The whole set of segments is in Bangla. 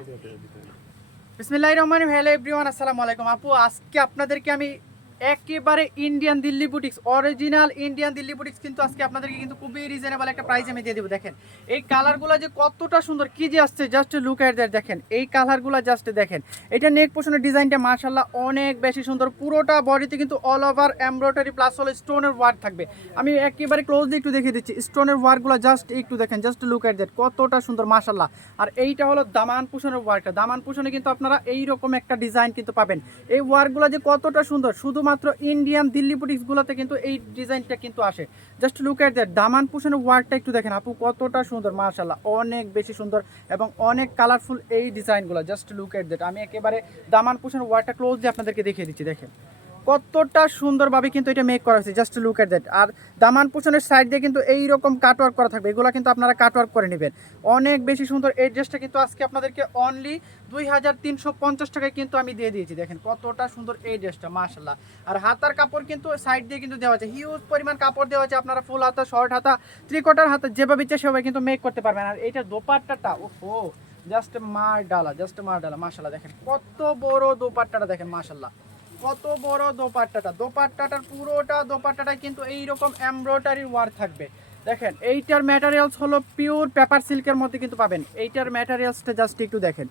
বিসমিল্লাহির রহমানির রহিম। হ্যালো এভরিওয়ান, আসসালামু আলাইকুম। আপু আজকে আপনাদেরকে আমি একেবারে Indian Delhi boutiques, original Indian Delhi boutiques কিন্তু আজকে আপনাদেরকে কিন্তু খুবই রিজনেবল একটা প্রাইস আমি দিয়ে দেবো। দেখেন এই কালারগুলো যে কতটা সুন্দর, কি যে আসছে, জাস্ট লুক এট দ্যাট। দেখেন এই কালারগুলো জাস্ট দেখেন, এটা নেক পোর্শনের ডিজাইনটা মাশাআল্লাহ অনেক বেশি সুন্দর। পুরোটা বডিতে কিন্তু অল ওভার এমব্রয়ডারি প্লাস হলো স্টোনের ওয়ার্ক থাকবে। আমি একেবারে ক্লোজলি একটু দেখিয়ে দিচ্ছি স্টোনের ওয়ার্কগুলো, জাস্ট একটু দেখেন, জাস্ট লুক এট দ্যাট, কতটা সুন্দর মাশাআল্লাহ। আর এইটা হলো দামান পোর্শনের ওয়ার্কটা। দামান পোর্শনে কিন্তু আপনারা এইরকম একটা ডিজাইন কিন্তু পাবেন। এই ওয়ার্কগুলো যে কতটা সুন্দর, শুধুমাত্র ইন্ডিয়ান দিল্লি বুটিক্সগুলোতে কিন্তু এই ডিজাইনটা কিন্তু আসে। জাস্ট লুক এট দ্যাট, দামান পোর্শনের ওয়ার্কটা একটু দেখেন আপু, কতটা সুন্দর মাশাআল্লাহ, অনেক বেশি সুন্দর এবং অনেক কালারফুল এই ডিজাইনগুলো। জাস্ট লুক এট দ্যাট, আমি একেবারে দামান পোর্শনের ওয়ার্কটা ক্লোজলি আপনাদেরকে দেখিয়ে দিচ্ছি। দেখেন কতটা সুন্দরভাবে কিন্তু এটা মেক করা হয়েছে, just look at that. R Daman পোর্শনের side দিয়ে কিন্তু এইরকম কাটওয়ার্ক করা থাকবে, এগুলো কিন্তু আপনারা কাটওয়ার্ক করে নেবেন। অনেক বেশি সুন্দর এই ড্রেসটা কিন্তু আজকে আপনাদেরকে অনলি 2350 টাকায় কিন্তু আমি দিয়ে দিয়েছি। দেখেন কতটা সুন্দর এই ড্রেসটা মাশাআল্লাহ। আর হাতার কাপড় কিন্তু সাইড দিয়ে কিন্তু দেওয়া আছে, হিউজ পরিমাণ কাপড় দেওয়া আছে। আপনারা ফুল হাতা, শর্ট হাতা, 3/4 হাতা যেভাবে ইচ্ছে সেভাবে কিন্তু মেক করতে পারবেন। আর এইটা দোপাট্টাটা ওহো, জাস্ট মার ডালা, জাস্ট মার ডালা মাশাআল্লাহ। দেখেন কত বড় দোপাট্টাটা, দেখেন মাশাআল্লাহ কত বড় দোপাট্টাটা। দোপাট্টাটার পুরোটা দোপাট্টাটাই কিন্তু এইরকম এমব্রয়ডারি ওয়ার্ক থাকবে। দেখেন এইটার ম্যাটেরিয়ালস হলো পিওর পেপার সিল্কের মধ্যে কিন্তু পাবেন। এইটার ম্যাটেরিয়ালসটা জাস্ট একটু দেখেন,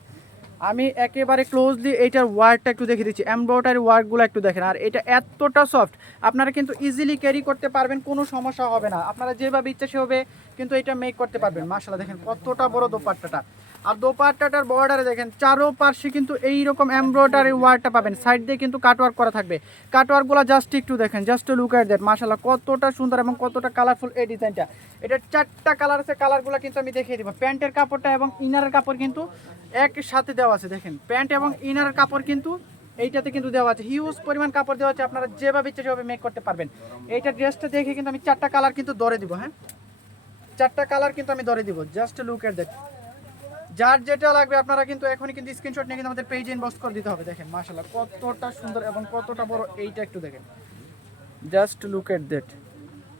আমি একেবারে ক্লোজলি এইটার ওয়ার্কটা একটু দেখে দিচ্ছি, এমব্রয়ডারি ওয়ার্কগুলো একটু দেখেন। আর এটা এতটা সফট, আপনারা কিন্তু ইজিলি ক্যারি করতে পারবেন, কোনো সমস্যা হবে না। আপনারা যেভাবে ইচ্ছা সেভাবে কিন্তু এটা মেক করতে পারবেন মাশাআল্লাহ। দেখেন কতটা বড় দোপাট্টাটা। আর দোপাট্টাটার বর্ডারে দেখেন চারোপাশে কিন্তু এইরকম এমব্রয়ডারি ওয়ার্কটা পাবেন, সাইড দিয়ে কিন্তু কাটওয়ার্ক করা থাকবে। কাটওয়ার্কগুলো জাস্ট একটু দেখেন, জাস্ট লুক এট দ্যাট মাশাআল্লাহ, কতটা সুন্দর এবং কতটা কালারফুল এই ডিজাইনটা। এটার 4টা কালার আছে, কালারগুলো কিন্তু আমি দেখিয়ে দিব। প্যান্টের কাপড়টা এবং ইনারের কাপড় কিন্তু একসাথে দেওয়া আছে। দেখেন প্যান্ট এবং ইনারের কাপড় কিন্তু এইটাতে কিন্তু দেওয়া আছে, হিউজ পরিমাণ কাপড় দেওয়া আছে, আপনারা যেভাবে ইচ্ছে সেভাবে মেক করতে পারবেন। এইটা ড্রেসটা দেখে কিন্তু আমি 4টা কালার কিন্তু ধরে দিব। হ্যাঁ, 4টা কালার কিন্তু আমি ধরে দিব, জাস্ট লুক এট দ্যাট। যার যেটা লাগবে আপনারা কিন্তু এখনই কিন্তু স্ক্রিনশট নিয়ে কিন্তু আমাদের পেজে ইনবক্স করে দিতে হবে। দেখেন মাশাআল্লাহ কতটা সুন্দর এবং কতটা বড়, এইটা একটু দেখেন, জাস্ট লুক এট দ্যাট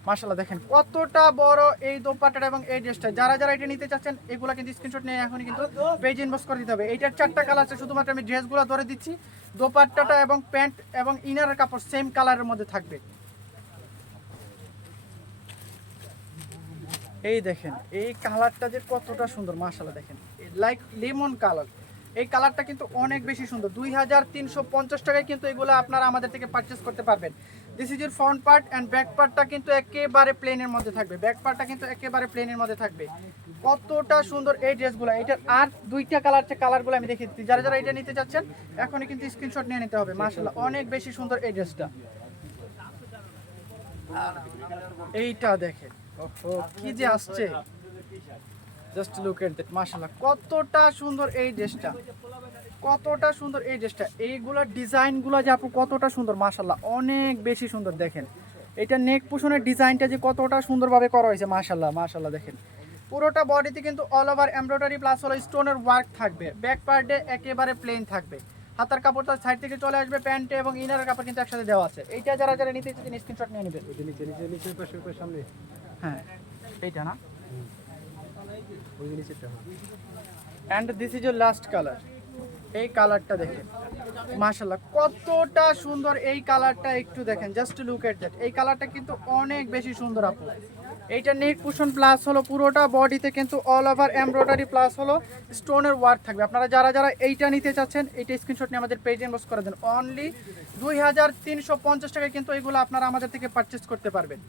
মাশাআল্লাহ। দেখেন কতটা বড় এই দোপাট্টাটা এবং এই ড্রেসটা। যারা যারা এটা নিতে চাচ্ছেন এগুলো কিন্তু স্ক্রিনশট নিয়ে এখনই কিন্তু পেজে ইনবক্স করে দিতে হবে। এইটার 4টা কালার আছে, শুধুমাত্র আমি ড্রেসগুলো ধরে দিচ্ছি। দোপাট্টাটা এবং প্যান্ট এবং ইনারের কাপড় সেম কালারের মধ্যে থাকবে। এই দেখেন এই কালারটা যে কতটা সুন্দর মাশাআল্লাহ। দেখেন লাইক লেমন কালার, এই কালারটা কিন্তু অনেক বেশি সুন্দর। 2350 টাকায় কিন্তু এগুলো আপনারা আমাদের থেকে পারচেস করতে পারবেন। দিস ইজ এর ফ্রন্ট পার্ট অ্যান্ড ব্যাক পার্টটা কিন্তু একেবারে প্লেনের মধ্যে থাকবে। ব্যাক পার্টটা কিন্তু একেবারে প্লেনের মধ্যে থাকবে। কতটা সুন্দর এই ড্রেসগুলো। এটার আর 2টা কালার আছে, কালারগুলো আমি দেখিয়ে দিচ্ছি। যারা যারা এটা নিতে চাচ্ছেন এখনই কিন্তু স্ক্রিনশট নিয়ে নিতে হবে মাশাআল্লাহ, অনেক বেশি সুন্দর এই ড্রেসটা। এইটা দেখেন ওহো, কি যে আসছে, জাস্ট লুক এট দ্যাট মাশাআল্লাহ, কতটা সুন্দর এই ড্রেসটা, কতটা সুন্দর এই ড্রেসটা। এইগুলোর ডিজাইনগুলো যে আপু কতটা সুন্দর মাশাআল্লাহ, অনেক বেশি সুন্দর। দেখেন এটা নেক পোর্শনের ডিজাইনটা যে কতটা সুন্দরভাবে করা হয়েছে মাশাআল্লাহ মাশাআল্লাহ। দেখেন পুরোটা বডিতে কিন্তু অল ওভার এমব্রয়ডারি প্লাস হলো স্টোনের ওয়ার্ক থাকবে। ব্যাক পার্টে একেবারে প্লেন থাকবে। হাতার কাপড়টা সাইড থেকে চলে আসবে, প্যান্টে এবং ইনারের কাপড় কিন্তু একসাথে দেওয়া আছে। এইটা যারা যারা নিতে চাচ্ছেন স্ক্রিনশট নিয়ে নেবেন। সামনে হ্যাঁ এইটা না, and this is your last colour. এই কালারটা দেখেন মাশাআল্লাহ কতটা সুন্দর এই কালারটা, একটু দেখেন, জাস্ট লুক এট দ্যাট। এই কালারটা কিন্তু অনেক বেশি সুন্দর আপু। এইটা নেক পোর্শন প্লাস হলো পুরোটা বডিতে কিন্তু অল ওভার এমব্রয়ডারি প্লাস হলো স্টোনের ওয়ার্ক থাকবে। আপনারা যারা যারা এইটা নিতে চাচ্ছেন এইটা স্ক্রিনশট নিয়ে আমাদের পেজে ইনবক্স করে দেন। অনলি 2350 টাকায় কিন্তু এইগুলো আপনারা আমাদের থেকে পারচেস করতে পারবেন।